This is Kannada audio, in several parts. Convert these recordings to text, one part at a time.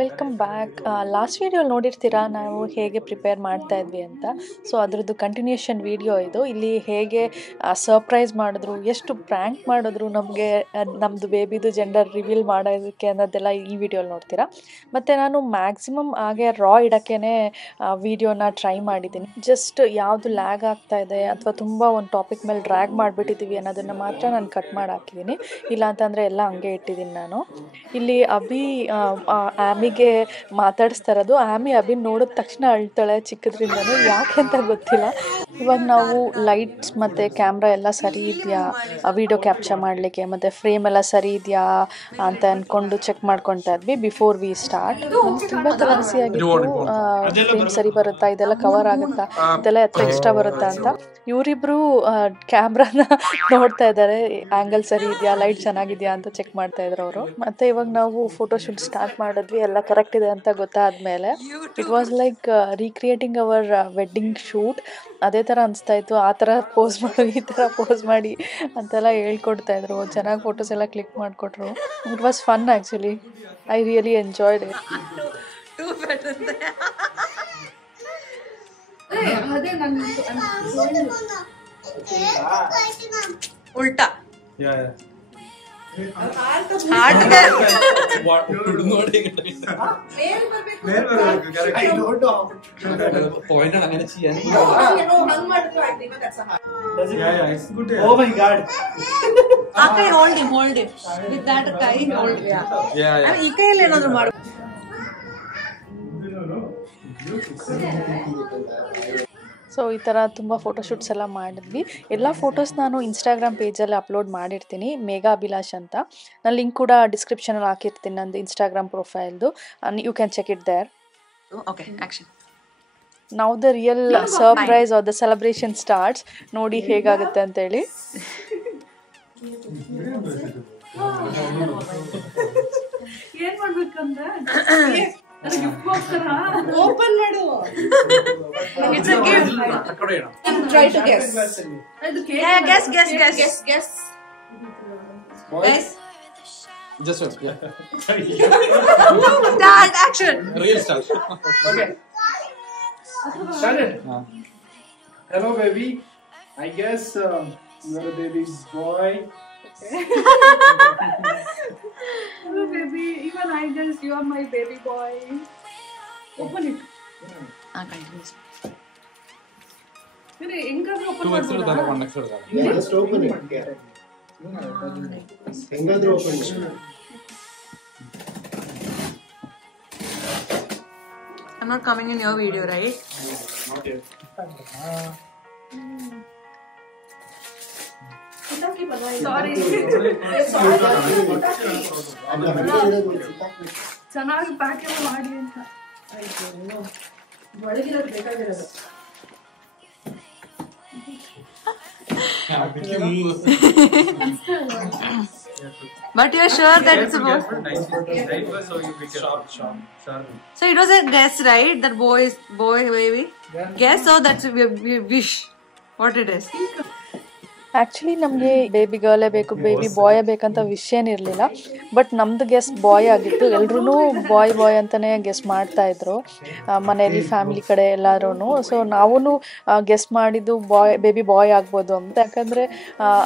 Welcome back. ಲಾಸ್ಟ್ ವೀಡಿಯೋಲಿ ನೋಡಿರ್ತೀರಾ ನಾವು ಹೇಗೆ ಪ್ರಿಪೇರ್ ಮಾಡ್ತಾ ಇದ್ವಿ ಅಂತ. ಸೊ ಅದರದ್ದು ಕಂಟಿನ್ಯೂಷನ್ ವೀಡಿಯೋ ಇದು. ಇಲ್ಲಿ ಹೇಗೆ ಸರ್ಪ್ರೈಸ್ ಮಾಡಿದ್ರು, ಎಷ್ಟು ಪ್ರ್ಯಾಂಕ್ ಮಾಡಿದ್ರು ನಮಗೆ ನಮ್ಮದು ಬೇಬಿದು ಜೆಂಡರ್ ರಿವೀಲ್ ಮಾಡೋದಕ್ಕೆ ಅನ್ನೋದೆಲ್ಲ ಈ ವಿಡಿಯೋಲಿ ನೋಡ್ತೀರಾ. ಮತ್ತು ನಾನು ಮ್ಯಾಕ್ಸಿಮಮ್ ಹಾಗೆ ರಾ ಇಡೋಕ್ಕೇ ವೀಡಿಯೋನ ಟ್ರೈ ಮಾಡಿದ್ದೀನಿ. ಜಸ್ಟ್ ಯಾವುದು ಲ್ಯಾಗ್ ಆಗ್ತಾ ಇದೆ ಅಥವಾ ತುಂಬ ಒಂದು ಟಾಪಿಕ್ ಮೇಲೆ ಡ್ರ್ಯಾಗ್ ಮಾಡಿಬಿಟ್ಟಿದ್ದೀವಿ ಅನ್ನೋದನ್ನು ಮಾತ್ರ ನಾನು ಕಟ್ ಮಾಡಿ ಹಾಕಿದ್ದೀನಿ. ಇಲ್ಲ ಅಂತಂದರೆ ಎಲ್ಲ ಹಂಗೆ ಇಟ್ಟಿದ್ದೀನಿ ನಾನು. ಇಲ್ಲಿ ಆಮಿಗೆ ಮಾತಾಡಿಸ್ತಾ ಇರೋದು. ಅಭಿನ ನೋಡಿದ ತಕ್ಷಣ ಅಳ್ತಾಳೆ ಚಿಕ್ಕದ್ರಿಂದನೂ, ಯಾಕೆ ಅಂತ ಗೊತ್ತಿಲ್ಲ. ಇವಾಗ ನಾವು ಲೈಟ್ಸ್ ಮತ್ತು ಕ್ಯಾಮ್ರಾ ಎಲ್ಲ ಸರಿ ಇದೆಯಾ ವಿಡಿಯೋ ಕ್ಯಾಪ್ಚರ್ ಮಾಡಲಿಕ್ಕೆ, ಮತ್ತು ಫ್ರೇಮ್ ಎಲ್ಲ ಸರಿ ಇದೆಯಾ ಅಂತ ಅಂದ್ಕೊಂಡು ಚೆಕ್ ಮಾಡ್ಕೊತಾ ಇದ್ವಿ ಬಿಫೋರ್ ವಿ ಸ್ಟಾರ್ಟ್. ನಮ್ಗೆ ತುಂಬ ತಲೆಬಿಸಿಯಾಗಿತ್ತು, ಫ್ರೇಮ್ ಸರಿ ಬರುತ್ತಾ, ಇದೆಲ್ಲ ಕವರ್ ಆಗುತ್ತಾ, ಇದೆಲ್ಲ ಎತ್ತ ಇಷ್ಟ ಬರುತ್ತಾ ಅಂತ. ಇವರಿಬ್ರು ಕ್ಯಾಮ್ರಾನ ನೋಡ್ತಾ ಇದ್ದಾರೆ, ಆ್ಯಂಗಲ್ ಸರಿ ಇದೆಯಾ, ಲೈಟ್ ಚೆನ್ನಾಗಿದೆಯಾ ಅಂತ ಚೆಕ್ ಮಾಡ್ತಾ ಇದ್ರು ಅವರು. ಮತ್ತು ಇವಾಗ ನಾವು ಫೋಟೋಶೂಟ್ ಸ್ಟಾರ್ಟ್ ಮಾಡಿದ್ವಿ, ಎಲ್ಲ ಕರೆಕ್ಟ್ ಇದೆ ಅಂತ ಗೊತ್ತಾದ್ಮೇಲೆ. It was like recreating our wedding shoot. ಅದೇ ಥರ ಅನಿಸ್ತಾ ಇತ್ತು. ಆ ಥರ ಪೋಸ್ ಮಾಡಿ, ಈ ಥರ ಪೋಸ್ ಮಾಡಿ ಅಂತೆಲ್ಲ ಹೇಳ್ಕೊಡ್ತಾ ಇದ್ರು. ಚೆನ್ನಾಗಿ ಫೋಟೋಸ್ ಎಲ್ಲ ಕ್ಲಿಕ್ ಮಾಡಿಕೊಟ್ರು. It was fun actually. I really enjoyed it. ಉಲ್ಟಾ ಈ ಕೈಯಲ್ಲಿ ಏನಾದ್ರು ಮಾಡು. ಸೊ ಈ ಥರ ತುಂಬ ಫೋಟೋಶೂಟ್ಸ್ ಎಲ್ಲ ಮಾಡಿದ್ವಿ. ಎಲ್ಲ ಫೋಟೋಸ್ ನಾನು ಇನ್ಸ್ಟಾಗ್ರಾಮ್ ಪೇಜಲ್ಲಿ ಅಪ್ಲೋಡ್ ಮಾಡಿರ್ತೀನಿ, ಮೇಘಾ ಅಭಿಲಾಷ್ ಅಂತ. ನಾನು ಲಿಂಕ್ ಕೂಡ ಡಿಸ್ಕ್ರಿಪ್ಷನಲ್ಲಿ ಹಾಕಿರ್ತೀನಿ, ನಂದು ಇನ್ಸ್ಟಾಗ್ರಾಮ್ ಪ್ರೊಫೈಲ್ದು. You can check it there. Okay, action. Now the real surprise are the celebration starts. ನೋಡಿ ಹೇಗಾಗುತ್ತೆ ಅಂತೇಳಿ. ಏನ್ ಮಾಡ್ಬೇಕಂದ್ರೆ ಓಪನ್ ಮಾಡು. It's a gift. Try to guess. Yeah, guess. Guys. Just one. Yeah. Start action. Real start. Okay. Started. Hello, baby. I guess you're a baby boy. Hello, baby. Even I guess you are my baby boy. Open it. Continuous. ಹೆಂಗಾದ್ರೂ open Two extra than one extra. Just open it. ಹೆಂಗಾದ್ರೂ open it. I'm not coming in your video, right? Not yet. ಸಾರಿ. ಚೆನ್ನಾಗಿ ಪ್ಯಾಕಿಂಗ್ ಮಾಡಿ ಅಂತ. ಒಳಗಿರೋದು ಬೇಕಾಗಿರೋದು. But you're sure that it's a boy? So it was a guess, right? That boy is boy, baby. Guess, so that's a wish. What it is? Actually ನಮಗೆ ಬೇಬಿ ಗರ್ಲೇ ಬೇಕು, ಬೇಬಿ ಬಾಯೇ ಬೇಕಂತ ವಿಷಯ ಏನಿರಲಿಲ್ಲ. ಬಟ್ ನಮ್ಮದು ಗೆಸ್ ಬಾಯ್ ಆಗಿತ್ತು. ಎಲ್ರೂ ಬಾಯ್ ಅಂತಲೇ ಗೆಸ್ ಮಾಡ್ತಾಯಿದ್ರು ಮನೆಯಲ್ಲಿ, ಫ್ಯಾಮಿಲಿ ಕಡೆ ಎಲ್ಲರೂ. ಸೊ ನಾವೂ ಗೆಸ್ ಮಾಡಿದ್ದು ಬೇಬಿ ಬಾಯ್ ಆಗ್ಬೋದು ಅಂತ. ಯಾಕಂದರೆ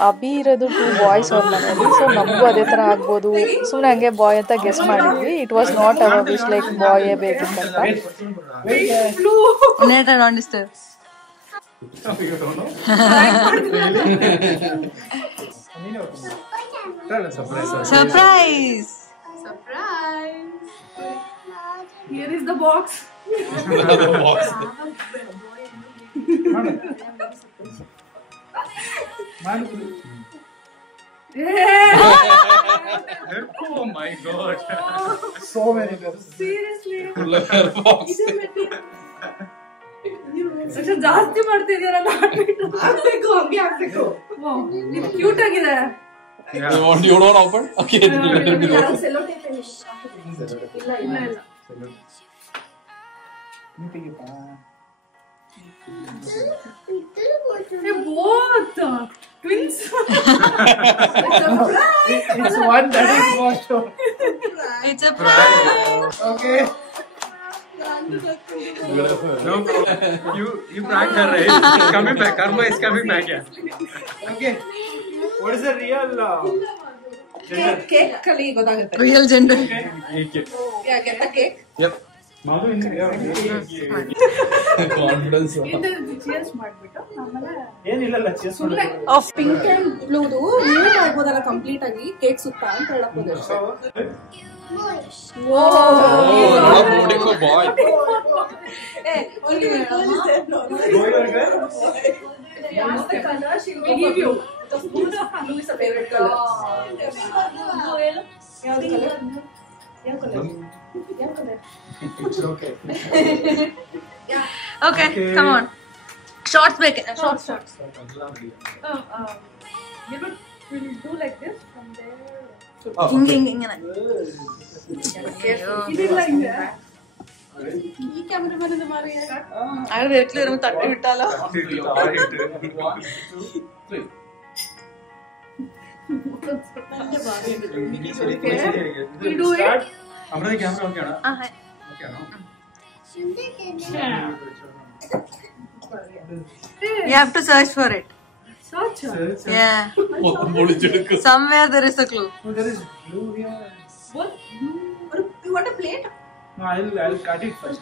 ಅಭಿ ಇರೋದು 2 ಬಾಯ್ಸ್ ಅವ್ರ ಮನೆಯಲ್ಲಿ. ಸೊ ನಮಗೂ ಅದೇ ಥರ ಆಗ್ಬೋದು, ಸುಮ್ಮನೆ ಹಂಗೆ ಬಾಯ್ ಅಂತ ಗೆಸ್ ಮಾಡಿದ್ವಿ. It was not our wish like ಬಾಯೇ ಬೇಕಿತ್ತಂತ. Surprise! Here is the box. Oh my god. So many girls. Seriously. Box. ಜಾಸ್ತಿ ಮಾಡ್ತಿದ್ದೀರಾ? ಹಾಕ್ಬೇಕು, ಹಂಗೆ ಹಾಕ್ಬೇಕು. ಇದು ಕ್ಯೂಟ್ ಆಗಿದೆ. You don't open? Okay. ಇಲ್ಲ. Both. Twins. It's one that is for sure. It's a prank. Okay. No, you pranked her, right? It's coming back. Karma is coming back. Yeah. Okay. What is the real Cake kali godagutte. Real gender. Yeah, get the cake. Yep. Confidence. ಇದು cheers ಮಾಡ್ಬಿಟ್ಟು ಆಮೇಲೆ ಏನಿಲ್ಲ cheers ಸುಮ್ಮನೆ ಪಿಂಕ್ ಅಂಡ್ ಬ್ಲೂದು ಮೂವ್ ಮಾಡ್ಬೋದಲ್ಲ ಕಂಪ್ಲೀಟ್ ಆಗಿ ಕೇಕ್ ಸುತ್ತ ಅಂತ ಹೇಳಕ್ ಹೋದೆ. Oh, voting for boy. Only ask the color, she will give you. The blue is her favorite color. ಯಾವ color? It's okay. Okay, come on. Shots make it. Shots. We'll do like this from there. Hinging. ಇದಿಲ್ಲ ಹಿಂಗೆ ಈ ಕ್ಯಾಮೆರಾಮನ್ ಇಂದ ಮಾರಿ ಅಯ್ಯೋ ಇರ್ಲಿ ಇರೋ ತಟ್ಟಿ ಬಿಟ್ಟಲ್ಲ. We do it. Amrita, camera okay na? Hi. Okay na? You have to search for it. Such a Yeah. ಮೊತ್ತ ಮುಳಿಚಿಡಕ್ಕೆ. Somewhere there is a clue. Oh, there is blue here. what? You want a plate? No, I'll cut it first.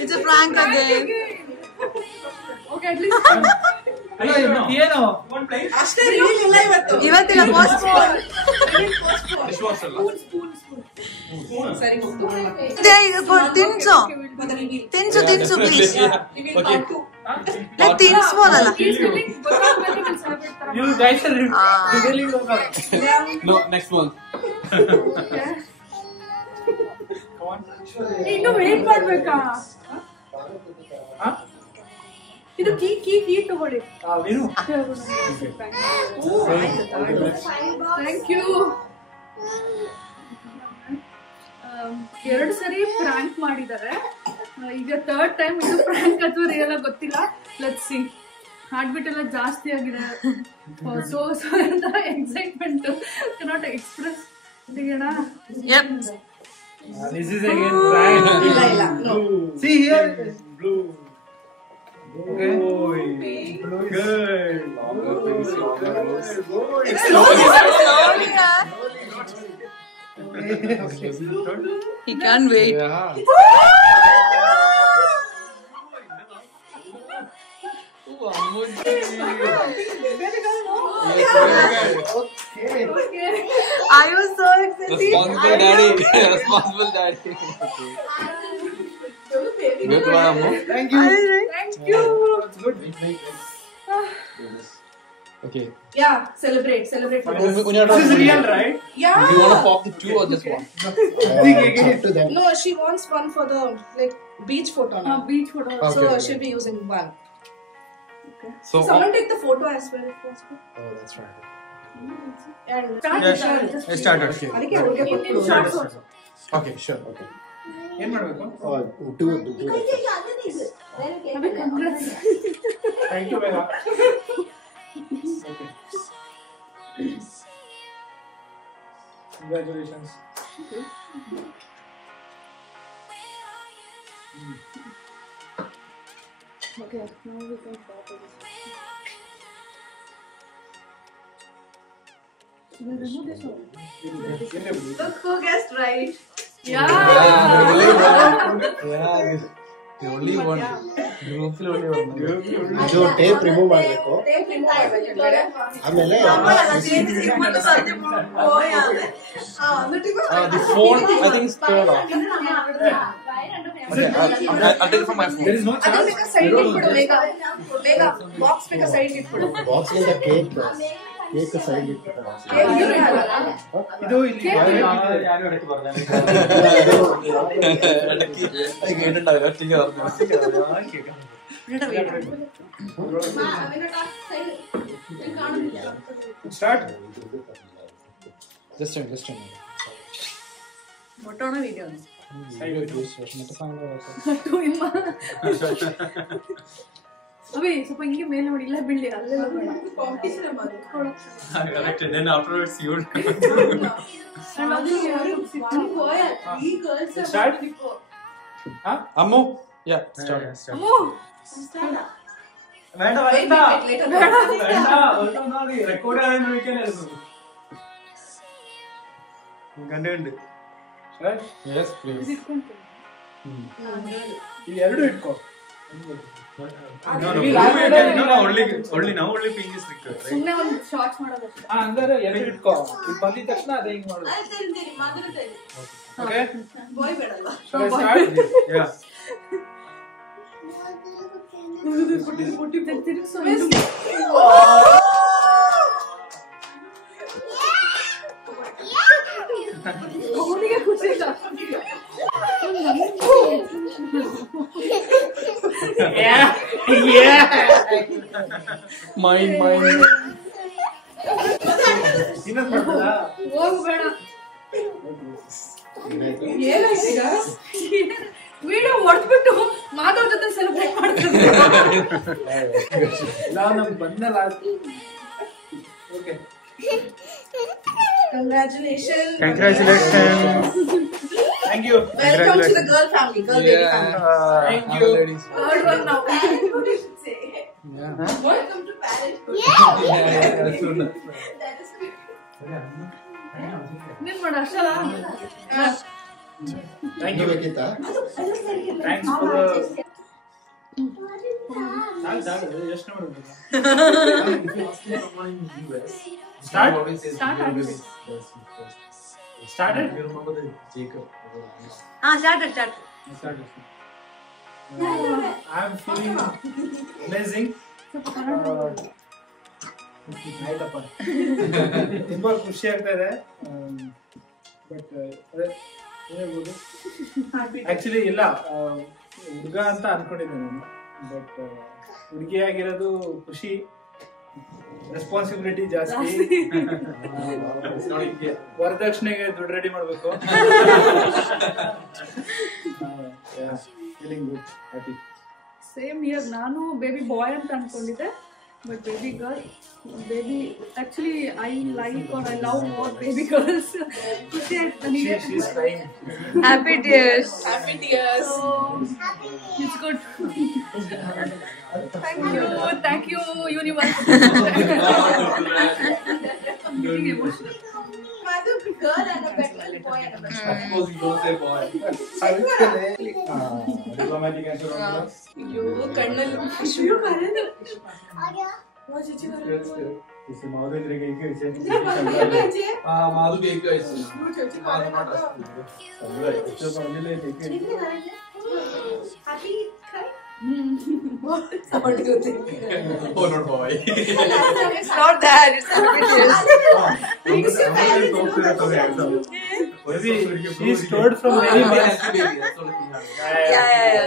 It's a prank again. Okay, at least. ಏನು ಅಷ್ಟೇ ರೀಲ್ ಇಲ್ಲ ಇವತ್ತು. ಇವತ್ತಿನ postpone. Spoon. ಸರಿ ಹೋಗ್ತು. ತಿನ್ಸು please. Like ತಿನ್ಸ್ಬೋದಲ್ಲ. You guys are revealing No, next one. ಇನ್ನು ವೇಟ್ ಮಾಡ್ಬೇಕಾ? ಇದು ಕೀ ತಗೊಳ್ಳಿ. Vinu. Thank you. ಎರಡು ಸರಿ ಪ್ರ್ಯಾಂಕ್ ಮಾಡಿದ್ದಾರೆ. ಈಗ ಥರ್ಡ್ ಟೈಮ್ ಇದು ಪ್ರ್ಯಾಂಕ್ ಅಥವಾ ರಿಯಲ್ ಆಗಿ ಗೊತ್ತಿಲ್ಲ. Let's see. ಹಾರ್ಟ್ ಬೀಟ್ ಎಲ್ಲ ಜಾಸ್ತಿ ಆಗಿದೆ. So excitement cannot express. ತೆಗೆಯೋಣ. Yep. This is again prank. ಇಲ್ಲ no. See here. Blue. Okay. Blue. Good. He can't wait. Yeah. Are you so excited? Responsible daddy. Responsible daddy. Good one, Ammo. Thank you. Thank you. It's good. Okay. Yeah, celebrate for When this. you're This is done, real, right? Yeah. do you want to pop the two or just one? No, she wants one for the beach photo now. Beach photo. So Okay. she'll be using one. So, Someone take the photo as well if possible. oh, that's right. And Yes, I started. ಅದಕ್ಕೆ ಅವ್ರಿಗೆ ಕೊಟ್ಬಿಡು. Okay, sure. Okay. ಏನ್ ಮಾಡ್ಬೇಕು? Thank you, Vega. Okay. Congratulations. Okay, now we can start this. We'll remove this one. Look who guessed right. Yeah. The only one. Group only one. ಇದು ಟೇಪ್ ರಿಮೂವ್ ಮಾಡಬೇಕು Tape remove ಮಾಡ್ಬೇಕು ಕೆಳಗಡೆ. ಆಮೇಲೆ The phone, I think, is third off. Okay, I'll take it from my phone. There is no ಅದನ್ನ chance. ಬೇಕಾ ಸೈಡ್ ಇಟ್ಬಿಡು ಬೇಗ ಬೇಗ ಬಾಕ್ಸ್ ಬೇಕಾ ಸೈಡ್ ಇಟ್ಬಿಡು. ಬಾಕ್ಸ್ ಇಂದ ಕೇಕ್ ಸೈಡ್ ಇಟ್ಬಿಟ್ಟು ಕೇಕ್ ಇದೆ ಅಲ್ಲ? ಇದು ಇಲ್ಲಿ ಯಾರು ಹೊರಕ್ಕೆ ಬರ್ತಾರೆ. Start. Just a minute. Photo or video? ಅವೇ ಸ್ವಲ್ಪ ಹಿಂಗೆ ಮೇಲೆ ನೋಡಿ, ಇಲ್ಲ ಬೀಳಿ ಅಲ್ಲೆಲ್ಲ ಬೇಡ. Correct. Then afterwards you would. And also we have to sit. Start. Huh? Ammu. Yeah. Start. ಅಮ್ಮು, ಬೇಡ ರೆಕಾರ್ಡ್ ಗಂಡು Yes, please. ಇದು ಇಟ್ಕೊಂತೀನಿ. ಎರಡು ಇಟ್ಕೋ. only now only pink is required, right? ಸುಮ್ನೆ ಒಂದು ಶಾರ್ಟ್ಸ್ ಮಾಡೋದಷ್ಟೇ. ಅಂದ್ರೆ ಎರಡು ಇಟ್ಕೋ. ಇದು ಬಂದಿದ ತಕ್ಷಣ ಅದೇ ಹಿಂಗ್ ಮಾಡೋದು. Okay? Shall I start? Yeah. ತಿರುಗ್ಸು. ಅವನಿಗೆ ಖುಷಿ ಇಲ್ಲ. Mine. ಹೋಗು ಬೇಡ. ವಿಡಿಯೋ ಹೊಡೆದ್ಬಿಟ್ಟು ಮಾಧವ್ ಜೊತೆ ಸೆಲೆಬ್ರೇಟ್ ಮಾಡ್ತಾರೆ. ನಮ್ಗೆ ಬಂದಲ್ಲ. Okay. Congratulations. Thank you. Welcome to the girl family, girl baby family. Thank you. Third one now. What you should say. Yeah. Welcome to parenthood. That is good. ನೀನ್ ಮಾಡ ಅಷ್ಟಲ್ಲ. Thank you. ಬೇಕಿತ್ತಾ? Thanks for the. ಎಷ್ಟು ನೋಡ್ಬೇಕು? Start. Started? Start. I'm feeling amazing. ಆಯ್ತಪ್ಪ. ತುಂಬಾ ಖುಷಿ ಆಗ್ತಾ ಇದೆ. ಬಟ್ ಹೇಳ್ಬೋದು ಆಕ್ಚುಲಿ ಇಲ್ಲ ಹುಡುಗ ಅಂತ ಅನ್ಕೊಂಡಿದ್ದೆ ನಾನು. ಬಟ್ ಹುಡುಗಿ ಆಗಿರೋದು ಖುಷಿ, ರೆಸ್ಪಾನ್ಸಿಬಿಲಿಟಿ ಜಾಸ್ತಿ. ವರದಕ್ಷಿಣೆಗೆ ದುಡ್ಡು ರೆಡಿ ಮಾಡ್ಬೇಕು. Feeling good, happy. Same year ನಾನು ಬೇಬಿ ಬಾಯ್ ಅಂತ ಅನ್ಕೊಂಡಿದ್ದೆ, but baby girl. Baby actually I like or I love more baby girls. ಖುಷಿ ಆಯ್ತು ನನಗೆ. She's crying. Happy tears. It's good. Thank you universe. Getting emotional. Madhu, girl and a better boy and a better Of course, you don't say boy. Diplomatic answer on this. ಅಯ್ಯೋ ಕಣ್ಣಲ್ಲಿ ಅಶ್ವಿಯು ಬರದು. इसे माधु इधर के इसे हां माधु भी एक का इसे तो पहले देखे happy oh not boy It's not that, it's happy tears. maybe she stored from many months. Yeah.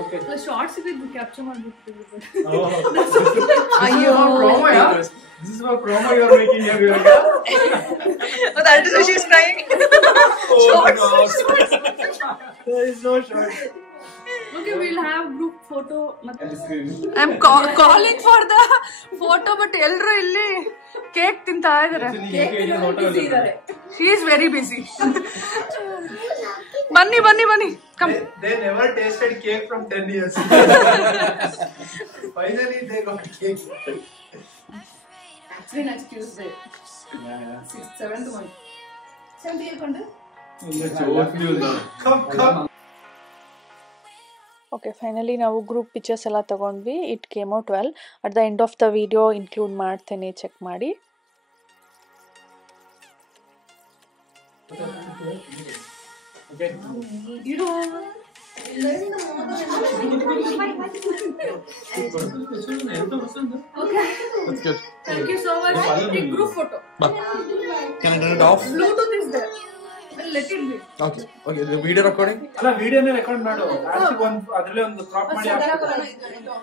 Okay. Shorts ಇದ್ದು ಕ್ಯಾಪ್ಚರ್ ಮಾಡ್ಬಿಡ್ತೀವಿ. ಅಯ್ಯೋ Promo, yeah. This is what promo you are making here, Viveka. Oh, that is why she's crying. Oh God. There is no short. Okay, we'll have group photo. I'm calling for the photo, but ಎಲ್ಲರೂ ಇಲ್ಲಿ ಕೇಕ್ ತಿಂತಾ ಇದ್ದಾರೆ. She is very busy. ಬನ್ನಿ come. They never tasted cake from 10 years. Finally they got cake. Actually next Tuesday. Yeah. 6th, 7th one. 7th ಹೇಳ್ಕೊಂಡು Come. ಓಕೆ, ಫೈನಲಿ ನಾವು ಗ್ರೂಪ್ ಪಿಕ್ಚರ್ಸ್ ಎಲ್ಲ ತೊಗೊಂಡ್ವಿ. It came out well. At the end of the video include ಮಾಡ್ತೇನೆ, ಚೆಕ್ ಮಾಡಿ. Okay. ಇಡು. Okay. That's good. Thank you so much. Take group photo. Can I turn it off? Bluetooth is there. Well, let it be. Okay. The video recording? ಅಲ್ಲ ವಿಡಿಯೋನೇ ರೆಕಾರ್ಡ್ ಮಾಡು. ಲಾಸ್ಟ್ ಒಂದು ಅದರಲ್ಲೇ ಒಂದು ಕ್ರಾಪ್ ಮಾಡಿ ಹಾಕು.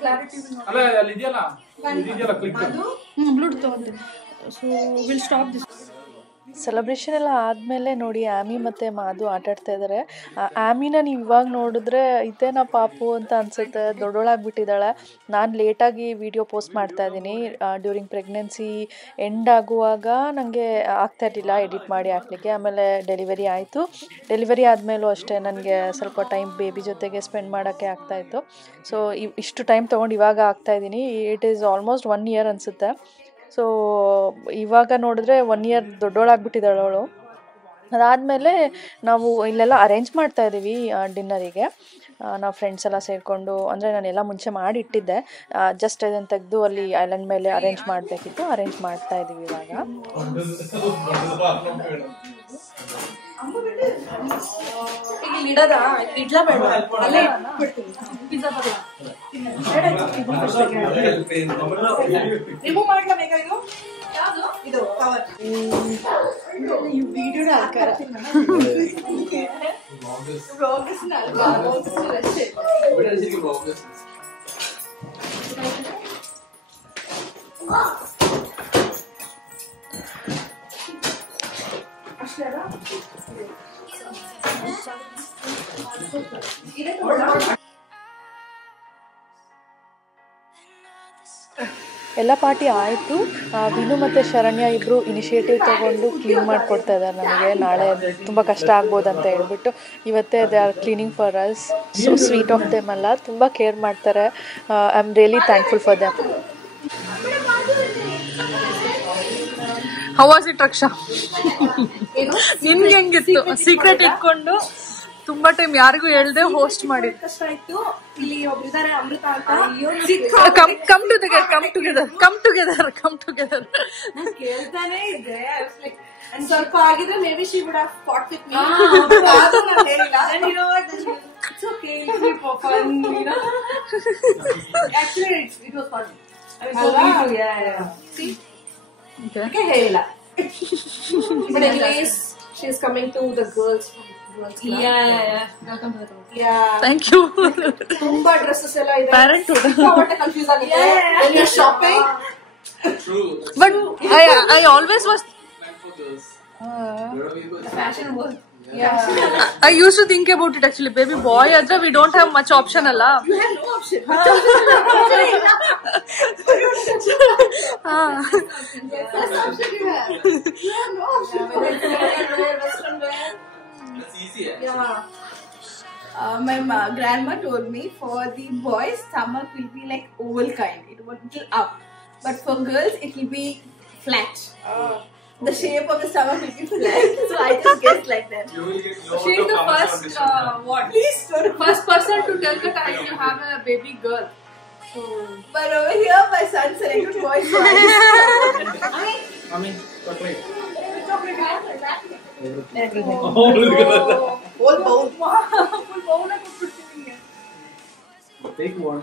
Clarity will not. ಅಲ್ಲ ಅಲ್ಲಿ ಇದೆಯಲ್ಲ click. Bluetooth ತಗೊಂತೀನಿ. So we'll stop this. Celebration ಎಲ್ಲ ಆದಮೇಲೆ ನೋಡಿ ಆ್ಯಮಿ ಮತ್ತು ಮಾಧು ಆಟಾಡ್ತಾ ಇದ್ದಾರೆ. ಆ್ಯಮಿನ ನೀವು ಇವಾಗ ನೋಡಿದ್ರೆ ಇದೇನಾ ಪಾಪು ಅಂತ ಅನಿಸುತ್ತೆ, ದೊಡ್ಡೋಳಾಗ್ಬಿಟ್ಟಿದ್ದಾಳೆ. ನಾನು ಲೇಟಾಗಿ ವಿಡಿಯೋ ಪೋಸ್ಟ್ ಮಾಡ್ತಾ ಇದ್ದೀನಿ. ಡ್ಯೂರಿಂಗ್ ಪ್ರೆಗ್ನೆನ್ಸಿ ಎಂಡ್ ಆಗುವಾಗ ನನಗೆ ಆಗ್ತಾಯಿರಲಿಲ್ಲ ಎಡಿಟ್ ಮಾಡಿ ಹಾಕ್ಲಿಕ್ಕೆ. ಆಮೇಲೆ ಡೆಲಿವರಿ ಆಯಿತು. ಡೆಲಿವರಿ ಆದಮೇಲೂ ಅಷ್ಟೇ ನನಗೆ ಸ್ವಲ್ಪ ಟೈಮ್ ಬೇಬಿ ಜೊತೆಗೆ ಸ್ಪೆಂಡ್ ಮಾಡೋಕ್ಕೆ ಆಗ್ತಾಯಿತ್ತು. ಸೊ ಇಷ್ಟು ಟೈಮ್ ತೊಗೊಂಡು ಇವಾಗ ಆಗ್ತಾಯಿದ್ದೀನಿ. ಇಟ್ ಈಸ್ ಆಲ್ಮೋಸ್ಟ್ 1 year ಅನಿಸುತ್ತೆ. ಸೊ ಇವಾಗ ನೋಡಿದ್ರೆ 1 year ದೊಡ್ಡೋಳಾಗ್ಬಿಟ್ಟಿದ್ದಾಳೆ ಅವಳು. ಅದಾದಮೇಲೆ ನಾವು ಇಲ್ಲೆಲ್ಲ ಅರೇಂಜ್ ಮಾಡ್ತಾಯಿದ್ದೀವಿ ಡಿನ್ನರಿಗೆ. ನಾವು ಫ್ರೆಂಡ್ಸ್ ಎಲ್ಲ ಸೇರಿಕೊಂಡು, ಅಂದರೆ ನಾನೆಲ್ಲ ಮುಂಚೆ ಮಾಡಿಟ್ಟಿದ್ದೆ, ಜಸ್ಟ್ ಇದನ್ನು ತೆಗೆದು ಅಲ್ಲಿ ಐಲ್ಯಾಂಡ್ ಮೇಲೆ ಅರೇಂಜ್ ಮಾಡಬೇಕಿತ್ತು. ಅರೇಂಜ್ ಮಾಡ್ತಾಯಿದ್ದೀವಿ ಇವಾಗ. ರಿಮೂವ್ ಮಾಡ್ಲೇಬೇಕಾ ಇದು? ಇದು ಕವರ್ ವಿಡಿಯೋ ಆಕಾರ ಎಲ್ಲ ಪಾರ್ಟಿ ಆಯಿತು. ವಿನು ಮತ್ತು ಶರಣ್ಯ ಇಬ್ಬರು ಇನಿಷಿಯೇಟಿವ್ ತೊಗೊಂಡು ಕ್ಲೀನ್ ಮಾಡಿಕೊಡ್ತಾ ಇದ್ದಾರೆ ನಮಗೆ. ನಾಳೆ ತುಂಬ ಕಷ್ಟ ಆಗ್ಬೋದು ಅಂತ ಹೇಳ್ಬಿಟ್ಟು ಇವತ್ತೇ they are cleaning for us. So sweet of them ಅಲ್ಲ, ತುಂಬ ಕೇರ್ ಮಾಡ್ತಾರೆ. I am really thankful for them. How was it Raksha? ನಿನ್ಗೆ ಹೆಂಗಿತ್ತು? ಸೀಕ್ರೆಟ್ ಇಟ್ಕೊಂಡು ತುಂಬಾ ಟೈಮ್ ಯಾರಿಗೂ ಹೇಳ್ದೆ ಹೋಸ್ಟ್ ಮಾಡಿ. ಕಷ್ಟ ಆಯ್ತು. ಇಲ್ಲಿ ಒಬ್ರಿದ್ದಾರೆ ಅಮೃತ ಅಂತ. Come together. ಕೇಳ್ತಾನೆ ಇದ್ದೆ. ಸ್ವಲ್ಪ ಆಗಿದ್ರೆ maybe she would have fought with me. ಅದು ನಾನು ಹೇಳಿಲ್ಲ. And you know what? It's okay. It's for fun, you know. Actually, it was fun. I mean, so me too. Yeah. See? Okay. ಹೇಳಿಲ್ಲ. But anyways, she is coming to the girls. Thank you. ತುಂಬಾ ಡ್ರೆಸ್ಸಸ್ ಎಲ್ಲ ಇದೆ. Parenthood. ಹೊಟ್ಟೆ ಕನ್ಫ್ಯೂಸ್ ಆಗಿದೆ. When you're shopping. But I always was. Fashion was. I used to think about it actually. Baby boy adra we don't have much option alla. You have no option. First option you have. You have no option. Western wear. That's easy. Yeah. My grandma told me for the boys stomach will be like oval kind. It will be up. But for girls it will be flat. The shape of the stomach will be flat. So I just guessed like that. You will get She is the first First person to tell that I will have a baby girl. So, but over here my son selected boys. Whole bowl. Full bowl of food. Take one.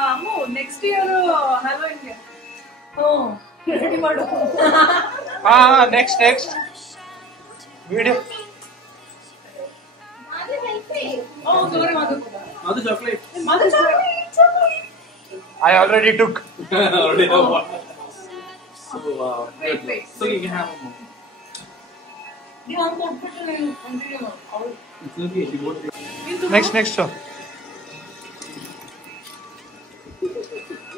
Ammo, next year Halloween. Oh, ready ಮಾಡು. Next. Video. Oh, sorry, Madhu. Another chocolate. Madhu, chocolate. I already took. already have one. So, Wait. so you can have one more. You want to put it in continue. It's okay. You go next show.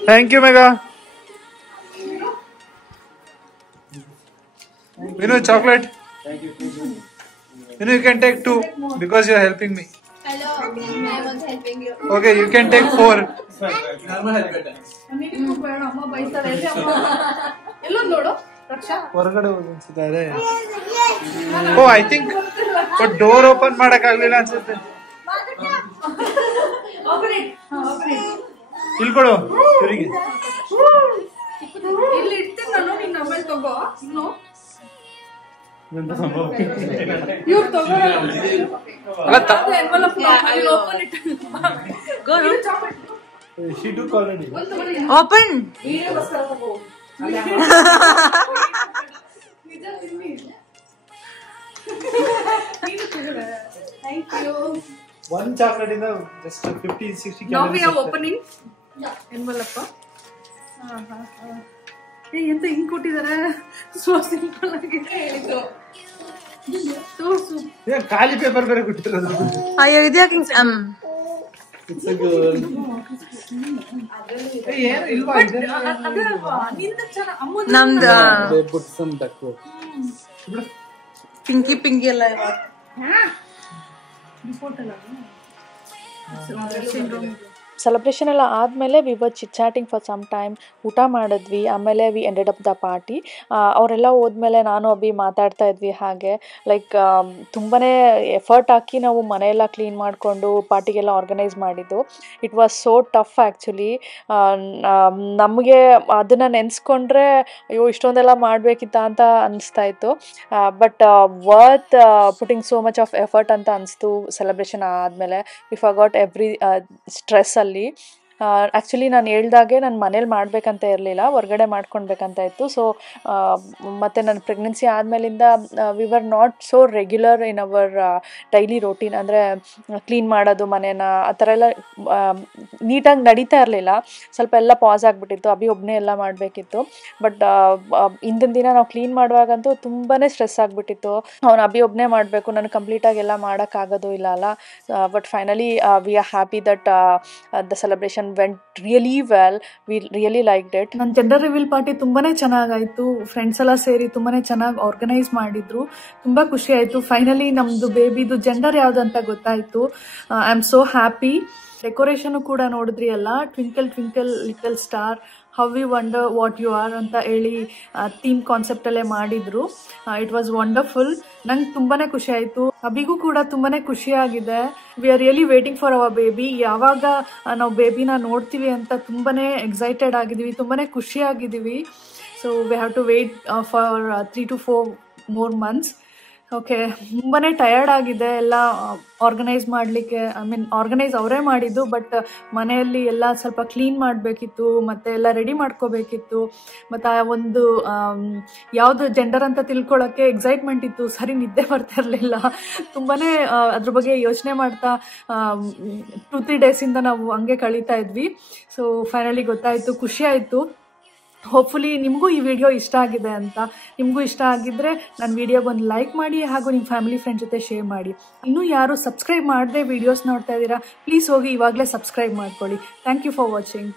Thank you, Mega. Vinu, chocolate. Thank you. Vinu, you can take 2 because you are helping me. Hello, I was helping you. Okay, you can take 4. Normal helmet. ಅಮ್ಮ ಬೈತಾರೆ. ಎಲ್ಲೋ ನೋಡು ರಕ್ಷಾ. ಹೊರಗಡೆ ಹೋಗಿ ಅನ್ಸುತ್ತೆ ಅದೇ. ಓ ಐ ಥಿಂಕ್ ಡೋರ್ ಓಪನ್ ಮಾಡಕ್ ಆಗ್ಲಿಲ್ಲ ಅನ್ಸುತ್ತೆ. ಇಲ್ಲಿ ಕೊಡು ಇವರಿಗೆ. ಇಲ್ಲಿ ಇಡ್ತೀನಿ ನಾನು, ನಿನ್ನ ಮೊಬೈಲ್ ತಗೋ. ಇನ್ನು ಇವ್ರು ತಗೋ. Open it. Go. She took already. Open. ವಿಡಿಯೋಗೋಸ್ಕರ ತಗೋ. ನಿಜ ತಿನ್ನಿ. ನೀನು ತಗೊಳ್ಳೆ. Thank you. One chocolate in the just 50-60 calories. Now we are opening envelope. ಎಂತ ಹಿಂಗ್ ಕೊಟ್ಟಿದ್ದಾರೆ ಸೊ ಸಿಂಪಲ್ ಆಗಿ ಹೇಳಿದ್ದು ತೋರ್ಸು ಖಾಲಿ ಪೇಪರ್ ಬೇರೆ ಕೊಟ್ಟಿರೋದು ಅಯ್ಯೋ ಇದ್ಯಾಕೆ ಏನು ಇಲ್ವಾ ಅದೇ ಅಲ್ವಾ ನಿಂದ ಚೆನ್ನಾಗಿ ನಮ್ದು ಪಿಂಕಿ ಎಲ್ಲ ಸೆಲೆಬ್ರೇಷನ್ ಎಲ್ಲ ಆದಮೇಲೆ we were chit chatting for some time, ಊಟ ಮಾಡಿದ್ವಿ, ಆಮೇಲೆ we ended up the party. ಅವರೆಲ್ಲ ಹೋದ್ಮೇಲೆ ನಾನು ಅಭಿ ಮಾತಾಡ್ತಾ ಇದ್ವಿ. ಹಾಗೆ ಲೈಕ್ ತುಂಬಾ ಎಫರ್ಟ್ ಹಾಕಿ ನಾವು ಮನೆಯೆಲ್ಲ ಕ್ಲೀನ್ ಮಾಡಿಕೊಂಡು ಪಾರ್ಟಿಗೆಲ್ಲ ಆರ್ಗನೈಸ್ ಮಾಡಿದ್ದು. It was so tough actually. ನಮಗೆ ಅದನ್ನು ನೆನೆಸ್ಕೊಂಡ್ರೆ ಅಯ್ಯೋ ಇಷ್ಟೊಂದೆಲ್ಲ ಮಾಡಬೇಕಿತ್ತ ಅಂತ ಅನಿಸ್ತಾ ಇತ್ತು. But worth putting so much of effort ಅಂತ ಅನಿಸ್ತು ಸೆಲೆಬ್ರೇಷನ್ ಆದಮೇಲೆ. ವಿ ಫಾರ್ಗಾಟ್ ಎವ್ರಿ ಸ್ಟ್ರೆಸ್ಸಲ್ಲಿ. ಆ್ಯಕ್ಚುಲಿ ನಾನು ಹೇಳ್ದಾಗೆ ನಾನು ಮನೇಲಿ ಮಾಡಬೇಕಂತ ಇರಲಿಲ್ಲ, ಹೊರಗಡೆ ಮಾಡ್ಕೊಳ್ಬೇಕಂತ ಇತ್ತು. ಸೊ ಮತ್ತು ನನ್ನ ಪ್ರೆಗ್ನೆನ್ಸಿ ಆದಮೇಲಿಂದ we were not so regular in our daily routine. ಅಂದರೆ ಕ್ಲೀನ್ ಮಾಡೋದು ಮನೇನ ಆ ಥರ ಎಲ್ಲ ನೀಟಾಗಿ ನಡೀತಾ ಇರಲಿಲ್ಲ. ಸ್ವಲ್ಪ ಎಲ್ಲ ಪಾಸ್ ಆಗಿಬಿಟ್ಟಿತ್ತು. ಅಭಿ ಒಬ್ಬನೇ ಎಲ್ಲ ಮಾಡಬೇಕಿತ್ತು. ಬಟ್ ಹಿಂದಿನ ದಿನ ನಾವು ಕ್ಲೀನ್ ಮಾಡುವಾಗಂತೂ ತುಂಬಾ ಸ್ಟ್ರೆಸ್ ಆಗಿಬಿಟ್ಟಿತ್ತು. ಅವ್ನು ಅಭಿ ಒಬ್ಬನೇ ಮಾಡಬೇಕು, ನನಗೆ ಕಂಪ್ಲೀಟಾಗಿ ಎಲ್ಲ ಮಾಡೋಕ್ಕಾಗೋದು ಇಲ್ಲ ಅಲ್ಲ. But finally we are happy that the celebration vent really well. We really liked it. ನನ್ನ ಜೆಂಡರ್ ರಿವೀಲ್ ಪಾರ್ಟಿ ತುಂಬಾ ಚೆನ್ನಾಗಾಯಿತು. ಫ್ರೆಂಡ್ಸ್ ಎಲ್ಲ ಸೇರಿ ತುಂಬಾ ಚೆನ್ನಾಗಿ ಆರ್ಗನೈಸ್ ಮಾಡಿದ್ರು. ತುಂಬ ಖುಷಿ ಆಯಿತು. ಫೈನಲಿ ನಮ್ಮದು ಬೇಬಿದು ಜೆಂಡರ್ ಯಾವುದು ಅಂತ ಗೊತ್ತಾಯಿತು. I am so happy. Decoration ಕೂಡ ನೋಡಿದ್ರಿ ಅಲ್ಲ, twinkle twinkle little star how we wonder what you are ಅಂತ ಹೇಳಿ ಥೀಮ್ ಕಾನ್ಸೆಪ್ಟಲ್ಲೇ ಮಾಡಿದರು. It was wonderful. ನಂಗೆ ತುಂಬಾ ಖುಷಿ ಆಯಿತು. ಅಭಿಗೂ ಕೂಡ ತುಂಬಾ ಖುಷಿಯಾಗಿದೆ. We are really waiting for our baby. ಯಾವಾಗ ನಾವು ಬೇಬಿನ ನೋಡ್ತೀವಿ ಅಂತ ತುಂಬಾ ಎಕ್ಸೈಟೆಡ್ ಆಗಿದ್ದೀವಿ, ತುಂಬಾ ಖುಷಿಯಾಗಿದ್ದೀವಿ. So we have to wait for 3 to 4 more months. Okay, ತುಂಬಾ ಟಯರ್ಡ್ ಆಗಿದೆ ಎಲ್ಲ ಆರ್ಗನೈಸ್ ಮಾಡಲಿಕ್ಕೆ. ಐ ಮೀನ್ ಆರ್ಗನೈಸ್ ಅವರೇ ಮಾಡಿದ್ದು, ಬಟ್ ಮನೆಯಲ್ಲಿ ಎಲ್ಲ ಸ್ವಲ್ಪ ಕ್ಲೀನ್ ಮಾಡಬೇಕಿತ್ತು ಮತ್ತು ಎಲ್ಲ ರೆಡಿ ಮಾಡ್ಕೋಬೇಕಿತ್ತು. ಮತ್ತು ಆ ಒಂದು ಯಾವುದು ಜೆಂಡರ್ ಅಂತ ತಿಳ್ಕೊಳ್ಳೋಕ್ಕೆ ಎಕ್ಸೈಟ್ಮೆಂಟ್ ಇತ್ತು. ಸರಿ ನಿದ್ದೆ ಬರ್ತಾ ಇರಲಿಲ್ಲ. ತುಂಬಾ ಅದ್ರ ಬಗ್ಗೆ ಯೋಚನೆ ಮಾಡ್ತಾ 2-3 ಡೇಸಿಂದ ನಾವು ಹಂಗೆ ಕಳೀತಾ ಇದ್ವಿ. ಸೊ ಫೈನಲಿ ಗೊತ್ತಾಯಿತು, ಖುಷಿ ಆಯಿತು. ಹೋಪ್ಫುಲಿ ನಿಮಗೂ ಈ ವಿಡಿಯೋ ಇಷ್ಟ ಆಗಿದೆ ಅಂತ. ನಿಮಗೂ ಇಷ್ಟ ಆಗಿದ್ದರೆ ನನ್ನ ವಿಡಿಯೋಗೊಂದು ಲೈಕ್ ಮಾಡಿ, ಹಾಗೂ ನಿಮ್ಮ ಫ್ಯಾಮಿಲಿ ಫ್ರೆಂಡ್ ಜೊತೆ ಶೇರ್ ಮಾಡಿ. ಇನ್ನೂ ಯಾರು ಸಬ್ಸ್ಕ್ರೈಬ್ ಮಾಡದೆ ವಿಡಿಯೋಸ್ ನೋಡ್ತಾ ಇದ್ದೀರಾ, ಪ್ಲೀಸ್ ಹೋಗಿ ಇವಾಗಲೇ ಸಬ್ಸ್ಕ್ರೈಬ್ ಮಾಡ್ಕೊಳ್ಳಿ. Thank you for watching.